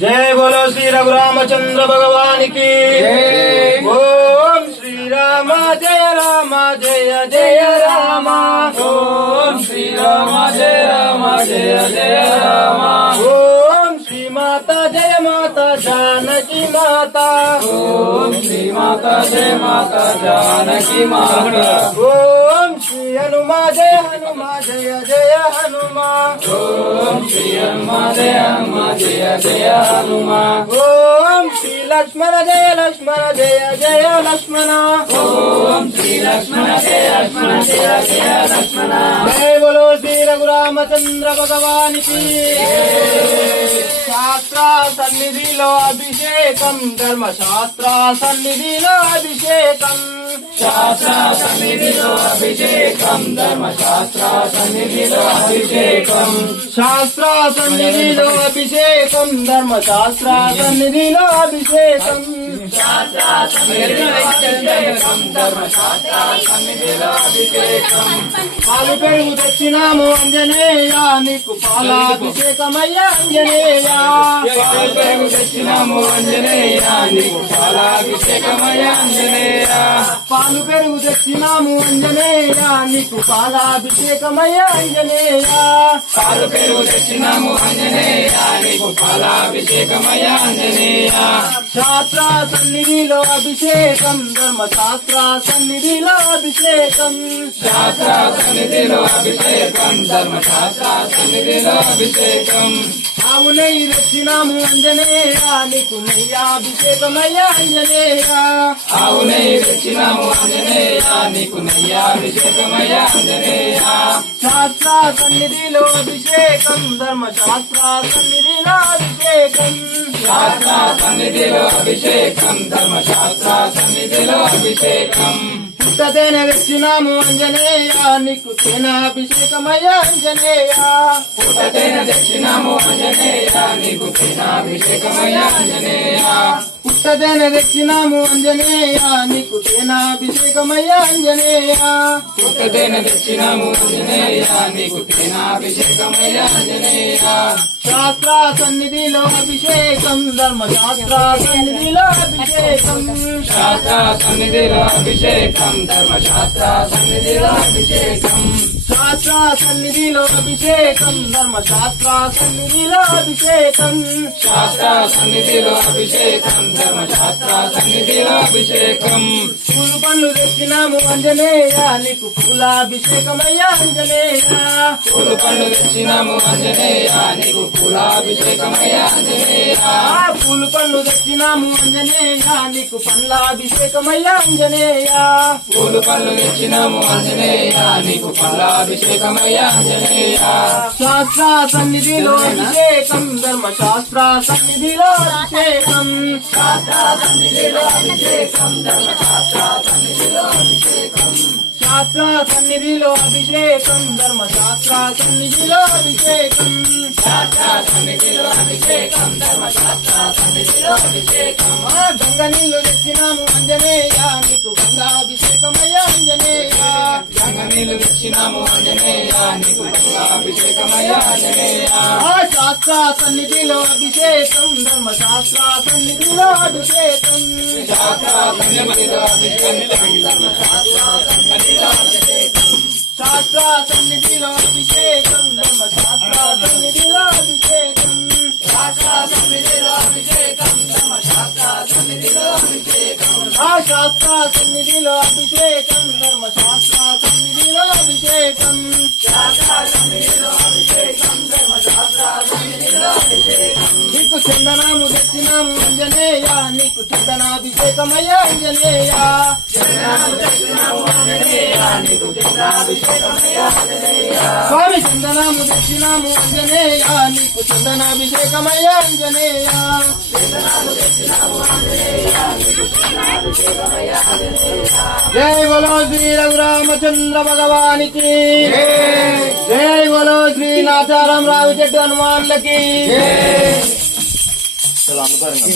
జయ బోలో శ్రీ రఘురామచంద్ర భగవానికి. ఓం శ్రీరామ జయ రామ జయ జయ రామ ఓం శ్రీరామ జయ రామ జయ జయ రామ ఓం శ్రీ మాత జయ మాత జానకి మాత ఓం శ్రీ మాత జయ మాత జానకి మాత ఓం శ్రీ హనుమా జయ హనుమా జయ జయ హనుమా ఓం శ్రీ హనుమ జయ హనుమ జయ జయ హనుమ ఓం శ్రీ లక్ష్మణ జయ లక్ష్మణ జయ జయ లక్ష్మణ ఓం శ్రీ లక్ష్మణ జయ లక్ష్మణ జయ జయ లక్ష్మణ రఘురామచంద్ర భగవానికి శాస్త్ర సన్నిధిలో అభిషేకం ధర్మశాస్త్ర సన్నిధిలో అభిషేకం. శాస్త్ర సన్నిధిలో అభిషేకం ధర్మశాస్త్ర సన్నిధిలో అభిషేకం. శాస్త్ర సన్నిధిలో అభిషేకం ధర్మశాస్త్ర సన్నిధిలో అభిషేకం. శాస్త్ర పాలు పెరుగు తెచ్చినాము నీకు పాలాభిషేకమయ్యా అంజనేయా. పాలు పెరుగు తెచ్చినాము నీకు పాలాభిషేకమయ అంజనేయ. పాలు పెరుగు తెచ్చినాము అంజనేయ నీకు పాలాభిషేకమయ్యా అంజనేయ. పాలు పెరుగు తెచ్చినాము అంజనేయ నీకు పాలాభిషేకమయ అంజనేయ. శాస్త్ర సన్నిధిలో అభిషేకం ధర్మశాస్త్ర సన్నిధిలో అభిషేకం. శాస్త్ర సన్నిధిలో అభిషేకం ధర్మశాస్త్ర సన్నిధిలో అభిషేకం. ఆవు నెయ్యి తెచ్చినాము అంజనేయ నీకు నెయ్యాభిషేకమయ్యా అంజనేయ. ఆవు నెయ్యి తెచ్చినాము అంజనేయ నీకు నెయ్యాభిషేకమయ అంజనేయ. శాస్త్ర సన్నిధిలో అభిషేకం ధర్మశాస్త్ర సన్నిధిలో అభిషేకం. శాస్త్ర సన్నిధిలో అభిషేకం ధర్మశాస్త్ర సన్నిధిలో అభిషేకం. పుట్టతేనె తెచ్చినాము అంజనేయ నీకు తేనాభిషేకమయ్యా అంజనేయ. పుట్టతేన తెచ్చినాము అంజనేయ నీకు తేనాభిషేకమయ అంజనేయ పుట్టతేనె తెచ్చినాము అంజనేయ నీకు తేనాభిషేకమయ్యా అంజనేయ పుట్టదైన తెచ్చినాము అంజనేయ నీకు తేనాభిషేకమయ అంజనేయ శాస్త్ర సన్నిధిలో అభిషేకం ధర్మశాస్త్ర సన్నిధిలో అభిషేకం శాస్త్ర సన్నిధిలో అభిషేకం ధర్మశాస్త్ర సన్నిధిలో అభిషేకం. శాస్త్ర సన్నిధిలో అభిషేకం ధర్మశాస్త్ర సన్నిధిలో అభిషేకం శాస్త్ర సన్నిధిలో అభిషేకం ధర్మశాస్త్ర సన్నిధిలో అభిషేకం పూలు పండ్లు తెచ్చినాము అంజనేయ నీకు పూలాభిషేకమయ్యా అంజనేయ పూలు పండు తెచ్చినాము అంజనేయ నీకు పూలాభిషేకమయ అంజనేయ ఆ పూలు పండ్లు తెచ్చినాము అంజనేయ నీకు పండ్లాభిషేకమయ్యా అంజనేయ పూలు పళ్ళు తెచ్చినాము అంజనేయ నీకు పళ్ళాభిషేకమయ అంజనేయ శాస్త్ర సన్నిధిలో అభిషేకం ధర్మశాస్త్ర సన్నిధిలో అభిషేకం. శాస్త్ర సన్నిధిలో అభిషేకం ధర్మశాస్త్ర సన్నిధిలో అభిషేకం. ఆ గంగ నీళ్ళు తెచ్చినాము అంజనేయ నీకు అంజనేయ గంగ నీళ్ళు తెచ్చినాము శాస్త్ర సన్నిధిలో అభిషేకం ధర్మశాస్త్ర సన్నిధిలో అభిషేకం. శాస్త్ర సన్నిధిలో అభిషేకం శాస్త్ర సన్నిధిలో అభిషేకం. ధర్మశాస్త్ర సన్నిధిలో అభిషేకం శాస్త్ర సన్నిధిలో అభిషేకం ధర్మ శాస్త్ర చందనాము తెచ్చినాము అంజనేయ నీకు చందనాభిషేకమయ్యా అంజనేయ స్వామి చందనాము తెచ్చినాము అంజనేయ నీకు చందనాభిషేకమయ్యా అంజనేయ జై బలో శ్రీ రఘురామచంద్ర భగవానికి. జై. బలో శ్రీ నాచారం రావి చెట్టు హనుమాన్లకి చాలా అనుకరంగా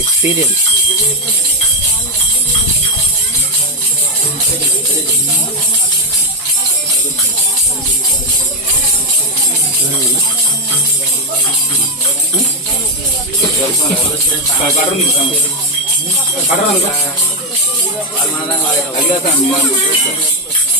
ఎక్స్పీరియన్స్ కొంచెం కడుగు ఓం శ్రీరామ